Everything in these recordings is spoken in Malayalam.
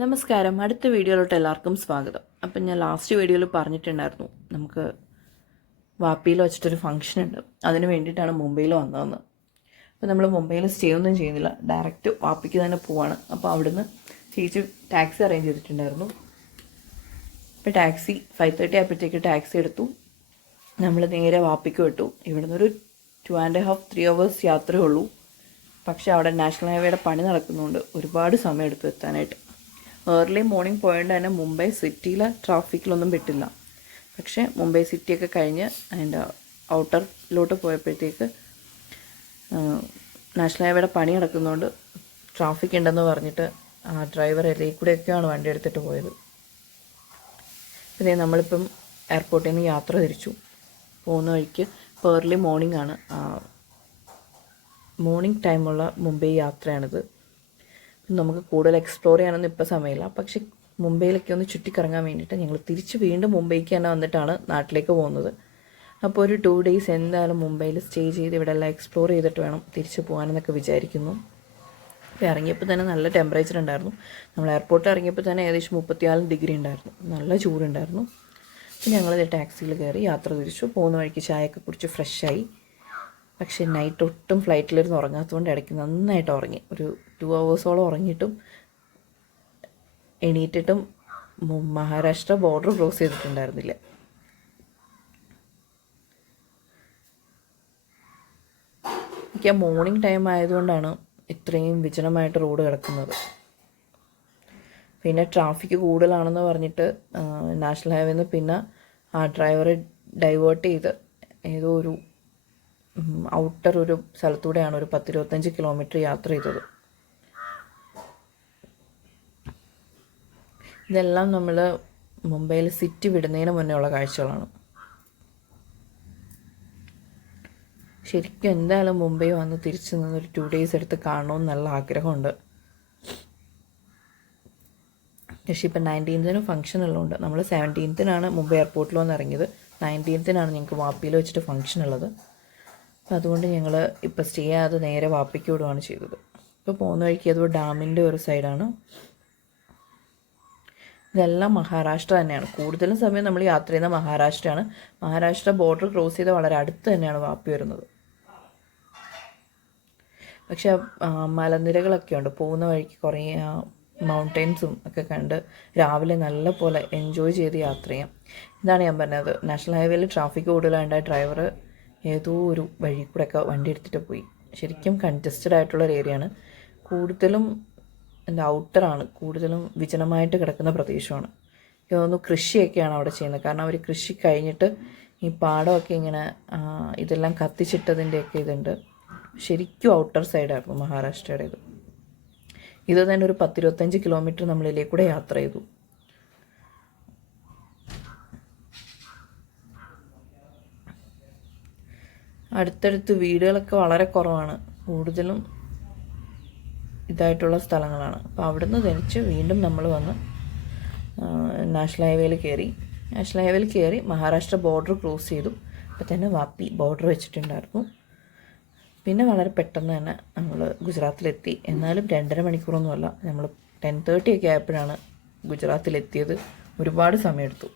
നമസ്കാരം. അടുത്ത വീഡിയോയിലോട്ട് എല്ലാവർക്കും സ്വാഗതം. അപ്പം ഞാൻ ലാസ്റ്റ് വീഡിയോയിൽ പറഞ്ഞിട്ടുണ്ടായിരുന്നു നമുക്ക് വാപ്പിയിൽ വെച്ചിട്ടൊരു ഫംഗ്ഷൻ ഉണ്ട്, അതിന് വേണ്ടിയിട്ടാണ് മുംബൈയിൽ വന്നതെന്ന്. അപ്പോൾ നമ്മൾ മുംബൈയിൽ സ്റ്റേ ഒന്നും ചെയ്യുന്നില്ല, ഡയറക്റ്റ് വാപ്പിക്ക് തന്നെ പോവാണ്. അപ്പോൾ അവിടുന്ന് ചേച്ചി ടാക്സി അറേഞ്ച് ചെയ്തിട്ടുണ്ടായിരുന്നു. അപ്പോൾ ടാക്സി 5:30 ആയപ്പോഴത്തേക്ക് ടാക്സി എടുത്തു. നമ്മൾ നേരെ വാപ്പിക്ക് വിട്ടു. ഇവിടുന്ന് ഒരു 2.5-3 hours യാത്രയേ ഉള്ളൂ. പക്ഷേ അവിടെ നാഷണൽ ഹൈവേയുടെ പണി നടക്കുന്നുണ്ട്, ഒരുപാട് സമയം എടുത്ത് എത്താനായിട്ട്. ഏർലി മോർണിംഗ് പോയതുകൊണ്ട് തന്നെ മുംബൈ സിറ്റിയിലെ ട്രാഫിക്കിലൊന്നും പെട്ടില്ല. പക്ഷേ മുംബൈ സിറ്റിയൊക്കെ കഴിഞ്ഞ് അതിൻ്റെ ഔട്ടറിലോട്ട് പോയപ്പോഴത്തേക്ക് നാഷണൽ ഹൈവേയുടെ പണി നടക്കുന്നതുകൊണ്ട് ട്രാഫിക് ഉണ്ടെന്ന് പറഞ്ഞിട്ട് ആ ഡ്രൈവർ ഇടയിൽ കൂടെയൊക്കെയാണ് വണ്ടി എടുത്തിട്ട് പോയത്. പിന്നെ നമ്മളിപ്പം എയർപോർട്ടിൽ നിന്ന് യാത്ര തിരിച്ചു. പോകുന്ന വഴിക്ക് ഇപ്പോൾ ഏർലി മോർണിംഗ് ആണ്, മോർണിംഗ് ടൈമുള്ള മുംബൈ യാത്രയാണിത്. നമുക്ക് കൂടുതൽ എക്സ്പ്ലോർ ചെയ്യാനൊന്നും ഇപ്പോൾ സമയമില്ല. പക്ഷേ മുംബൈയിലൊക്കെ ഒന്ന് ചുറ്റിക്കറങ്ങാൻ വേണ്ടിയിട്ട് ഞങ്ങൾ തിരിച്ച് വീണ്ടും മുംബൈക്ക് തന്നെ വന്നിട്ടാണ് നാട്ടിലേക്ക് പോകുന്നത്. അപ്പോൾ ഒരു 2 days എന്തായാലും മുംബൈയിൽ സ്റ്റേ ചെയ്ത് ഇവിടെ എല്ലാം എക്സ്പ്ലോർ ചെയ്തിട്ട് വേണം തിരിച്ച് പോകാനെന്നൊക്കെ വിചാരിക്കുന്നു. അപ്പോൾ ഇറങ്ങിയപ്പോൾ തന്നെ നല്ല ടെമ്പറേച്ചർ ഉണ്ടായിരുന്നു. നമ്മൾ എയർപോർട്ടിൽ ഇറങ്ങിയപ്പോൾ തന്നെ ഏകദേശം 34 ഡിഗ്രി ഉണ്ടായിരുന്നു, നല്ല ചൂടുണ്ടായിരുന്നു. അപ്പോൾ ഞങ്ങൾ ടാക്സിയിൽ കയറി യാത്ര തിരിച്ചു. പോകുന്ന വഴിക്ക് ചായയൊക്കെ കുടിച്ച് ഫ്രഷായി. പക്ഷേ നൈറ്റ് ഒട്ടും ഫ്ലൈറ്റിലിരുന്ന് ഉറങ്ങാത്തതുകൊണ്ട് ഇടയ്ക്ക് നന്നായിട്ട് ഉറങ്ങി. ഒരു 2 hours ഉറങ്ങിയിട്ടും എണീറ്റിട്ടും മഹാരാഷ്ട്ര ബോർഡർ ക്രോസ് ചെയ്തിട്ടുണ്ടായിരുന്നില്ല. എനിക്ക് ആ മോർണിംഗ് ടൈം ആയതുകൊണ്ടാണ് ഇത്രയും വിജനമായിട്ട് റോഡ് കിടക്കുന്നത്. പിന്നെ ട്രാഫിക് കൂടുതലാണെന്ന് പറഞ്ഞിട്ട് നാഷണൽ ഹൈവേന്ന് പിന്നെ ആ ഡ്രൈവറെ ഡൈവേർട്ട് ചെയ്ത് ഏതോ ഒരു ഔട്ടർ ഒരു സ്ഥലത്തൂടെയാണ് ഒരു 10-25 kilometer യാത്ര ചെയ്തത്. ഇതെല്ലാം നമ്മൾ മുംബൈയിൽ സിറ്റി വിടുന്നതിന് മുന്നേ ഉള്ള കാഴ്ചകളാണ്. ശരിക്കും എന്തായാലും മുംബൈ വന്ന് തിരിച്ചു നിന്നൊരു 2 days എടുത്ത് കാണണമെന്ന് നല്ല ആഗ്രഹമുണ്ട്. പക്ഷേ ഇപ്പം 19th ഫംഗ്ഷൻ ഉള്ളതുകൊണ്ട് നമ്മൾ 17th മുംബൈ എയർപോർട്ടിൽ വന്ന് ഇറങ്ങിയത്. 19th ഞങ്ങൾക്ക് വാപ്പിയിൽ വെച്ചിട്ട് ഫംഗ്ഷൻ ഉള്ളത്. അപ്പോൾ അതുകൊണ്ട് ഞങ്ങൾ ഇപ്പോൾ സ്റ്റേ ചെയ്യാതെ നേരെ വാപ്പിക്ക് വിടുകയാണ് ചെയ്തത്. ഇപ്പോൾ പോകുന്ന വഴിക്ക് അത് ഡാമിൻ്റെ ഒരു സൈഡാണ്. ഇതെല്ലാം മഹാരാഷ്ട്ര തന്നെയാണ്. കൂടുതലും സമയം നമ്മൾ യാത്ര ചെയ്യുന്ന മഹാരാഷ്ട്രയാണ്. മഹാരാഷ്ട്ര ബോർഡർ ക്രോസ് ചെയ്ത് വളരെ അടുത്ത് തന്നെയാണ് വാപ്പി വരുന്നത്. പക്ഷേ മലനിരകളൊക്കെ ഉണ്ട്. പോകുന്ന വഴിക്ക് കുറേ മൗണ്ടൻസും ഒക്കെ കണ്ട് രാവിലെ നല്ല പോലെ എൻജോയ് ചെയ്ത് യാത്ര ചെയ്യാം. ഇതാണ് ഞാൻ പറഞ്ഞത്, നാഷണൽ ഹൈവേയിൽ ട്രാഫിക് കൂടുതലായ ഡ്രൈവർ ഏതോ ഒരു വഴി കൂടെയൊക്കെ വണ്ടി എടുത്തിട്ട് പോയി. ശരിക്കും കൺജസ്റ്റഡ് ആയിട്ടുള്ളൊരു ഏരിയയാണ്. കൂടുതലും ഔട്ടറാണ്, കൂടുതലും വിജനമായിട്ട് കിടക്കുന്ന പ്രദേശമാണ്. എനിക്ക് തോന്നുന്നു കൃഷിയൊക്കെയാണ് അവിടെ ചെയ്യുന്നത്. കാരണം അവർ കൃഷി കഴിഞ്ഞിട്ട് ഈ പാടമൊക്കെ ഇങ്ങനെ ഇതെല്ലാം കത്തിച്ചിട്ടതിൻ്റെയൊക്കെ ഇതുണ്ട്. ശരിക്കും ഔട്ടർ സൈഡായിരുന്നു മഹാരാഷ്ട്രയുടേത്. ഇത് തന്നെ ഒരു 10-25 kilometer നമ്മളിലേക്ക് കൂടെ യാത്ര ചെയ്തു. അടുത്തടുത്ത് വീടുകളൊക്കെ വളരെ കുറവാണ്, കൂടുതലും ഇതായിട്ടുള്ള സ്ഥലങ്ങളാണ്. അപ്പോൾ അവിടുന്ന് തിരിച്ച് വീണ്ടും നമ്മൾ വന്ന് നാഷണൽ ഹൈവേയിൽ കയറി മഹാരാഷ്ട്ര ബോർഡർ ക്രോസ് ചെയ്തു. അപ്പോൾ തന്നെ വാപ്പി ബോർഡർ വെച്ചിട്ടുണ്ടായിരുന്നു. പിന്നെ വളരെ പെട്ടെന്ന് തന്നെ നമ്മൾ ഗുജറാത്തിലെത്തി. എന്നാലും 2.5 മണിക്കൂറൊന്നുമല്ല, നമ്മൾ 10:30 ഒക്കെ ആയപ്പോഴാണ് ഗുജറാത്തിലെത്തിയത്. ഒരുപാട് സമയമെടുത്തു.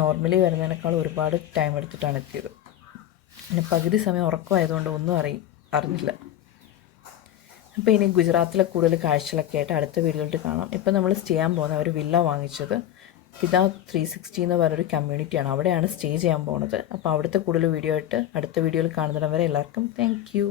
നോർമലി വരുന്നതിനേക്കാൾ ഒരുപാട് ടൈം എടുത്തിട്ടാണ് എത്തിയത്. പിന്നെ പകുതി സമയം ഉറക്കമായതുകൊണ്ട് ഒന്നും അറിഞ്ഞില്ല. അപ്പോൾ ഇനി ഗുജറാത്തിലെ കൂടുതൽ കാഴ്ചകളൊക്കെ ആയിട്ട് അടുത്ത വീഡിയോയിലോട്ട് കാണാം. ഇപ്പോൾ നമ്മൾ സ്റ്റേ ചെയ്യാൻ പോകുന്ന ഒരു വില്ല വാങ്ങിച്ചത് പിതാ 360 എന്ന് പറഞ്ഞൊരു കമ്മ്യൂണിറ്റിയാണ്. അവിടെയാണ് സ്റ്റേ ചെയ്യാൻ പോകുന്നത്. അപ്പോൾ അവിടുത്തെ കൂടുതൽ വീഡിയോ ആയിട്ട് അടുത്ത വീഡിയോയിൽ കാണുന്നവരെ എല്ലാവർക്കും താങ്ക് യു.